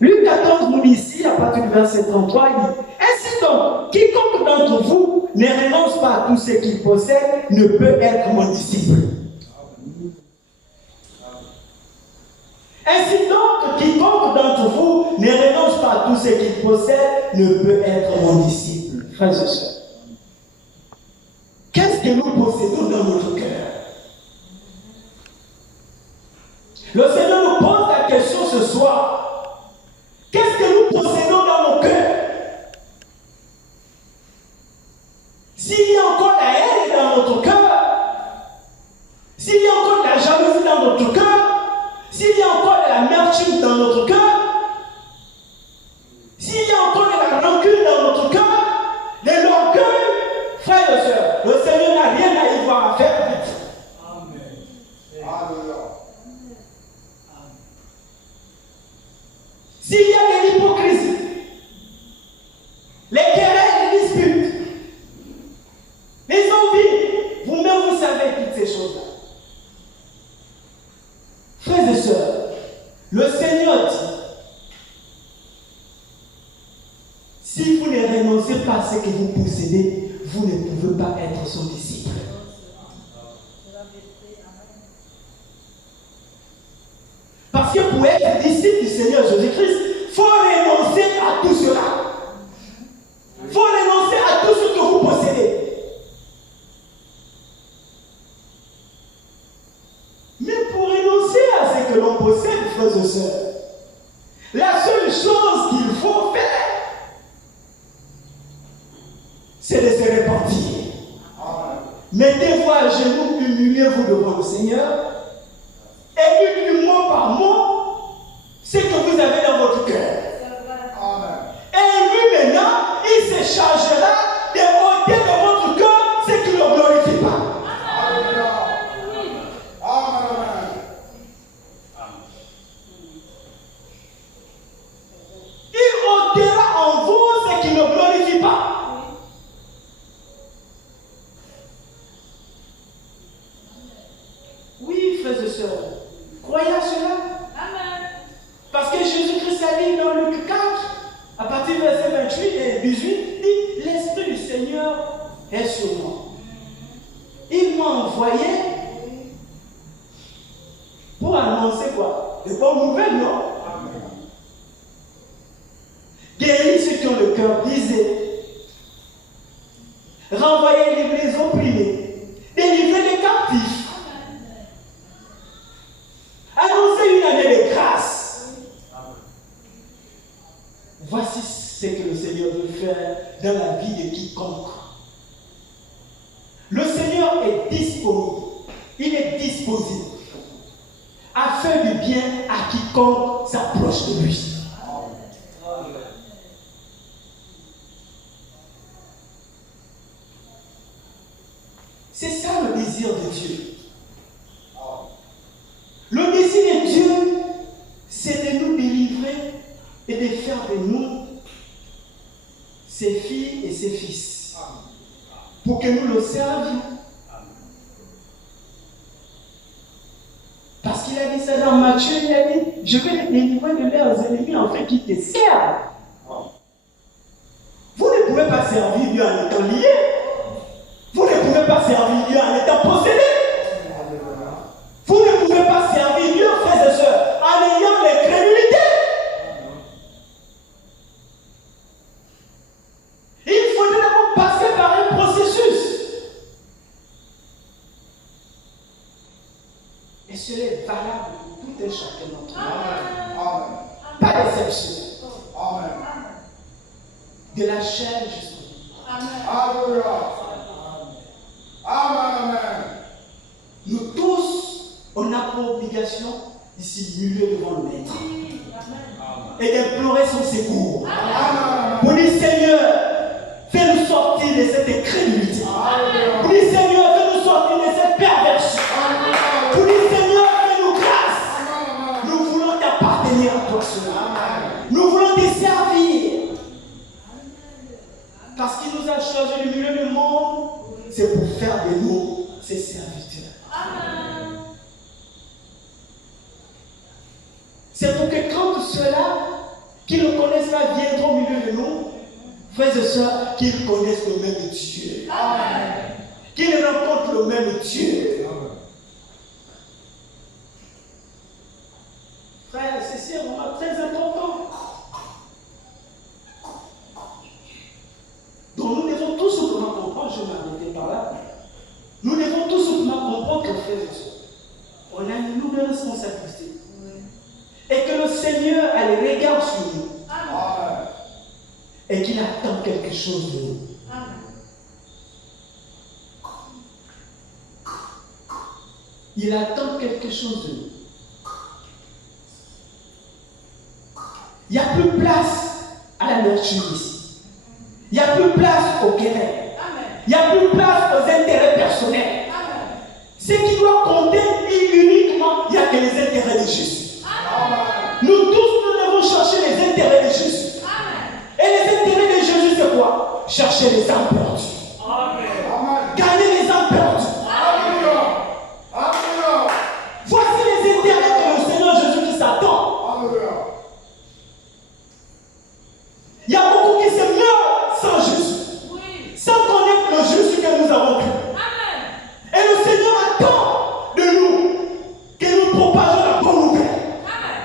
Luc 14 nous dit ici, à partir du verset 33, il dit: ainsi donc, quiconque d'entre vous ne renonce pas à tout ce qu'il possède ne peut être mon disciple. Ainsi donc, quiconque d'entre vous ne renonce pas à tout ce qu'il possède ne peut être mon disciple. Frères et sœurs, qu'est-ce que nous possédons dans notre cœur? Le Seigneur nous pose la question ce soir. Qu'est-ce que nous possédons dans nos cœurs? S'il y a encore la haine dans notre cœur, s'il y a encore de la jalousie dans notre cœur, s'il y a encore de l'amertume dans notre cœur, s'il y a encore de la rancune dans notre cœur, de l'orgueil, frères et sœurs, le Seigneur n'a rien à y voir à faire avec ça. Amen. Alléluia. S'il y a de l'hypocrisie, les querelles, les disputes, les envies, vous-même vous savez toutes ces choses-là. Frères et sœurs, le Seigneur dit: si vous ne renoncez pas à ce que vous possédez, vous ne pouvez pas être son disciple. Parce que pour être disciple du Seigneur Jésus-Christ, il faut renoncer à tout cela. Il faut renoncer à tout ce que vous possédez. Mais pour renoncer à ce que l'on possède, frères et sœurs, la seule chose qu'il faut faire, c'est de se repentir. Mettez-vous à genoux humiliez-vous devant le Seigneur et dites-lui mot par mot ce que vous avez dans votre cœur. Amen. Et lui maintenant, il se chargera de ôter de votre cœur ce qui ne le glorifie pas. Alléluia. Amen. Il ôtera en vous ce qui ne le glorifie pas. Oui, frères et sœurs, croyez à cela. Parce que Jésus-Christ a dit dans Luc 4, à partir du verset 28 et 18, dit, l'Esprit du Seigneur est sur moi. Il m'a envoyé pour annoncer quoi? De bonnes nouvelles, non? Guérir ceux qui ont le cœur brisé, renvoyer les opprimés, délivrer les captifs, annoncer une année de grâce. Voici ce que le Seigneur veut faire dans la vie de quiconque. Le Seigneur est disponible, il est disposé à faire du bien à quiconque s'approche de lui. C'est ça le désir de Dieu. Le désir de Dieu, c'est de nous délivrer et de faire de nous ses filles et ses fils. Pour que nous le servions. Parce qu'il a dit ça dans Matthieu, il a dit, je vais les délivrer de leurs ennemis afin qu'ils te servent. Vous ne pouvez pas servir Dieu en étant lié. Vous ne pouvez pas servir Dieu en étant possédé. Vous ne pouvez pas servir Dieu, frères et sœurs, en ayant l'incrédulité. Il faudrait d'abord passer par un processus. Et cela est valable pour tout un chacun d'entre nous. Amen. Pas d'exception. Amen. De la chair jusqu'au bout. Alléluia. Amen. Nous tous, on a pour obligation de s'humilier devant le Maître et d'implorer son secours. Amen. Pour dire Seigneur, fais-nous sortir de cette incrédulité. Pour dire Seigneur, fais-nous sortir de cette perversion. Pour dire Seigneur, fais-nous grâce. Nous voulons t'appartenir à toi seul. Nous voulons te servir. Parce qu'il nous a choisi du milieu du monde, c'est pour faire de nous ses serviteurs. C'est pour que quand ceux-là qui ne connaissent pas viendront au milieu de nous, frères et sœurs, qu'ils connaissent le même Dieu. Qu'ils rencontrent le même Dieu. Frère, ceci est vraiment très important. Donc nous devons tout simplement comprendre, je m'arrêtais par là. Nous devons tout simplement comprendre que, frères et sœurs, on a une nouvelle responsabilité. Et que le Seigneur a les regards sur nous. Amen. Et qu'il attend quelque chose de nous. Il attend quelque chose de nous. Il n'y a plus place à la nature ici. Il n'y a plus place au querelles. Il n'y a plus place aux intérêts personnels. Ce qui doit compter uniquement, il n'y a que les intérêts de Jésus. Nous tous, nous devons chercher les intérêts de Jésus. Et les intérêts de Jésus, c'est quoi? Chercher les âmes perdues. Amen. Gagner les âmes perdues. Alléluia. Alléluia. Voici les intérêts que le Seigneur Jésus-Christ attend. Alléluia. Il y a beaucoup qui se meurent sans Jésus. Sans connaître le Jésus que nous avons cru. Et le Seigneur attend de nous que nous propageons la bonne nouvelle.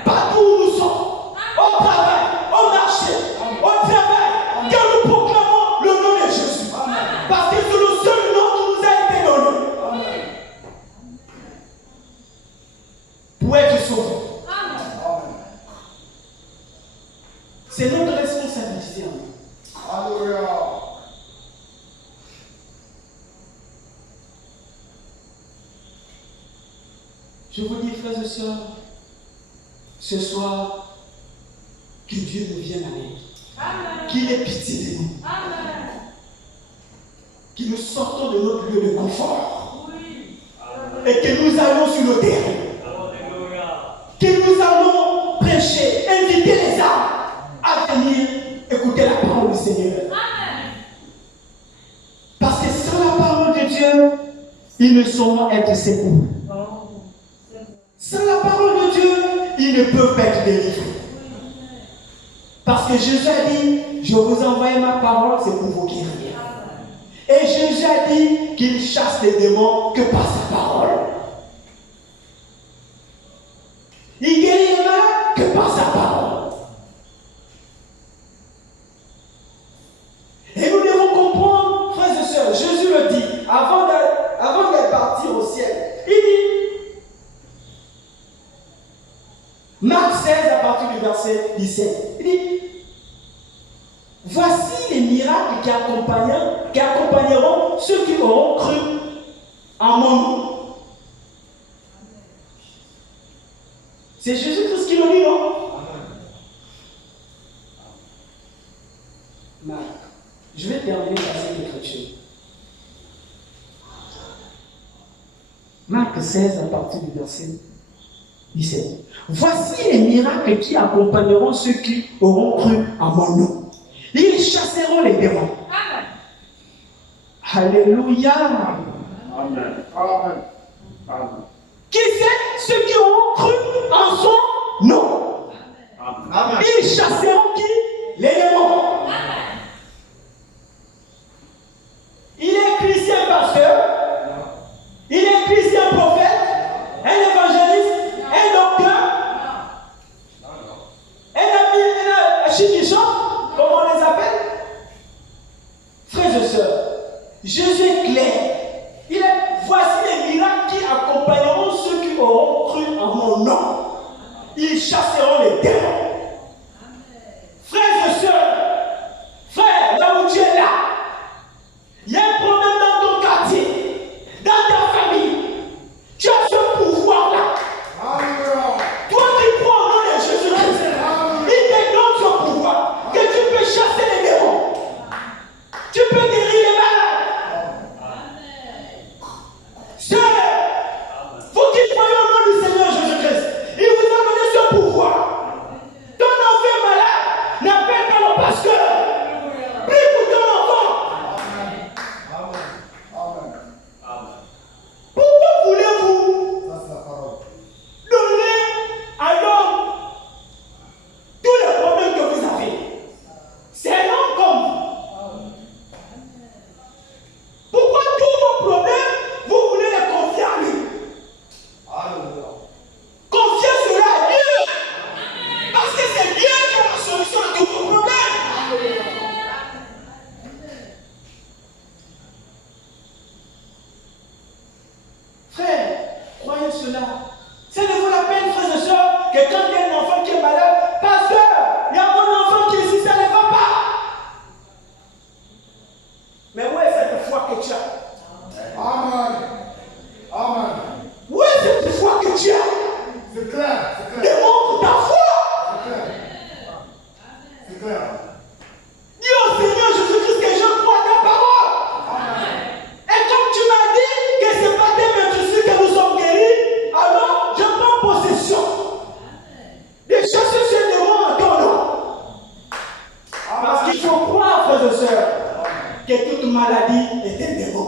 Partout où nous sommes, au travail, au marché, au travail, que nous proclamons le nom de Jésus. Je vous dis, frères et sœurs, ce soir, que Dieu nous vienne à l'aide. Qu'il ait pitié de nous. Que nous sortons de notre lieu de confort. Et que nous allons sur le terrain. Que nous allons prêcher, inviter les âmes à venir écouter la parole du Seigneur. Parce que sans la parole de Dieu, ils ne sauront être secours. Sans la parole de Dieu, ils ne peuvent pas être délivrés. Parce que Jésus a dit, je vous envoie ma parole, c'est pour vous guérir. Et Jésus a dit qu'il chasse les démons que par sa parole. Il guérit les malades que par sa parole. Et nous devons comprendre, frères et sœurs, Jésus le dit, avant de partir au ciel, il dit, Marc 16 à partir du verset 17, il dit, voici les miracles qui accompagneront ceux qui auront cru en mon nom. C'est Jésus-Christ qui le dit, non? Marc, je vais terminer par cette écriture. Marc 16 à partir du verset 17. Voici les miracles qui accompagneront ceux qui auront cru en mon nom. Ils chasseront les démons. Amen. Alléluia. Amen. Amen. Amen. Qui c'est ceux qui auront cru en son nom? Amen. Ils chasseront qui? Les démons. Amen. Il est chrétien pasteur. Il est chrétien prophète. Un évangéliste. Un docteur. Un chiquichon. Comment on les appelle? Frères et sœurs, Jésus est clair. Voici les miracles qui accompagneront ceux qui auront cru en mon nom. Ils chasseront les démons. Frères et sœurs, frère, là où tu es là, il y a un problème dans ton quartier, dans ta famille. Tu as ce pouvoir-là. Toi qui crois au nom de Jésus-Christ, il te donne ce pouvoir que tu peux chasser les démons. Tu peux guérir les malades. Sœurs, vous qui croyez au nom du Seigneur Jésus-Christ, il vous a donné ce pouvoir. Ton enfant est malade, n'appelle pas le pasteur. Prie pour ton enfant. Pourquoi voulez-vous donner à l'homme tous les problèmes que vous avez? C'est un homme comme vous. Pourquoi tous vos problèmes, vous voulez les confier à lui? Confiez cela à Dieu. Parce que c'est Dieu qui a la solution à tous vos problèmes. Frère, croyez cela. Ça ne vaut la peine, frères et sœurs, que quand il y a un enfant qui est malade, pasteur, il y a mon enfant qui est ici, ça ne va pas. Mais où est cette foi que tu as? Amen. Amen. Où est cette foi que tu as? C'est clair. C'est clair. Démontre ta foi. C'est clair. C'est clair. Dis au Seigneur Jésus-Christ que je crois à ta parole. Et comme tu m'as dit que ce matin, mais tu sais que nous sommes guéris, alors je prends possession de chasser ce démon en ton nom. Parce qu'il faut croire, frères et sœurs, que toute maladie est un démon.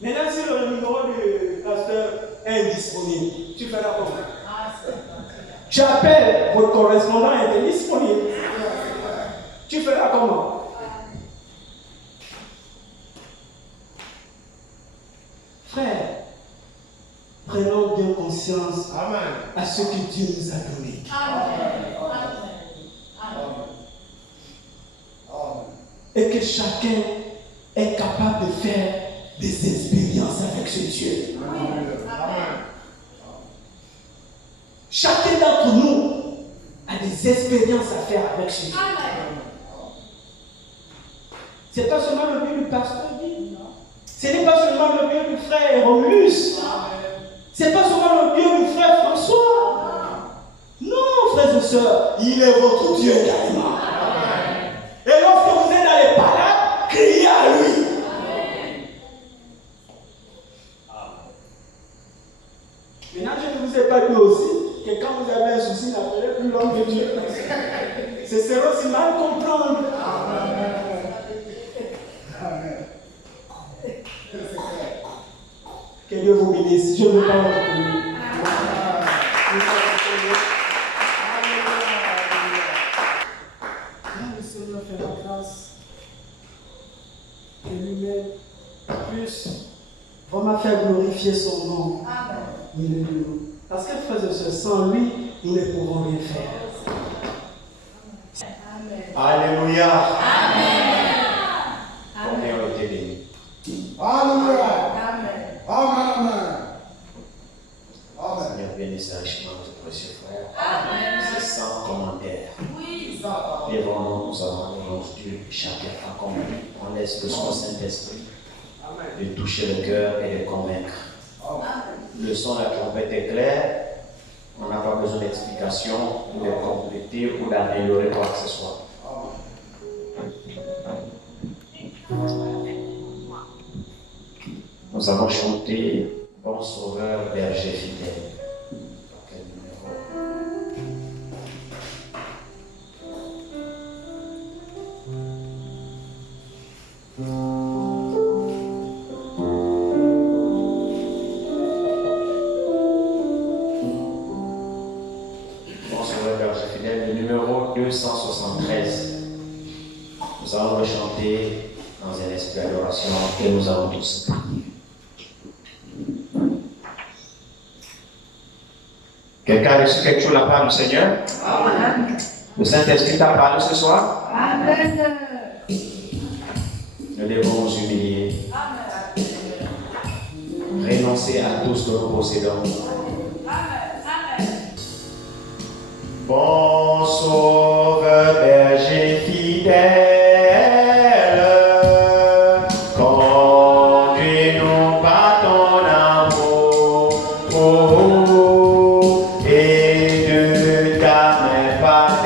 Maintenant, si le numéro du pasteur est indisponible, tu feras comment? Tu appelles votre correspondant est disponible. Tu feras comment? Frère, prenons bien conscience Amen. à ce que Dieu nous a donné. Et que chacun est capable de faire des expériences avec ce Dieu. Amen. Chacun d'entre nous a des expériences à faire avec ce Dieu. Ce n'est pas seulement le Dieu du pasteur Guy. Ce n'est pas seulement le Dieu du frère Romulus. Ce n'est pas seulement le Dieu du frère François. Non, frères et sœurs, il est votre Dieu également. Et lorsque vous êtes dans les palades, criez à lui. Maintenant, je ne vous ai pas dit aussi que quand vous avez un souci, n'appelez plus l'homme de Dieu. Ce serait aussi mal comprendre. Que Dieu vous bénisse. Je ne veux pas vous bénir. Le Seigneur fait la grâce que lui-même puisse vraiment faire glorifier son nom. Amen. Parce que frères et sœurs, sans lui, nous ne pouvons rien faire. Alléluia. Combien ont été bénis? Alléluia. Amen. Amen. Amen. Seigneur, bénisse richement notre précieux frère. Amen. C'est sans commentaire. Oui. Devant nous avons Dieu, chacun a compris. On laisse le son Saint-Esprit de toucher le cœur et de convaincre. Le son de la trompette est clair. On n'a pas besoin d'explication ou de compléter ou d'améliorer quoi que ce soit. Nous avons chanté Bon Sauveur, berger fidèle. Quel numéro? Bon Sauveur, berger fidèle, le numéro 273. Nous allons le chanter dans un esprit d'adoration et nous allons tous. Quelqu'un a reçu quelque chose de la part du Seigneur? Amen. Le Saint-Esprit t'a parlé ce soir? Amen. Nous devons nous humilier, renoncer à tout ce que nous possédons. Bon Sauveur, berger fidèle, conduis-nous par ton amour, et de ta main par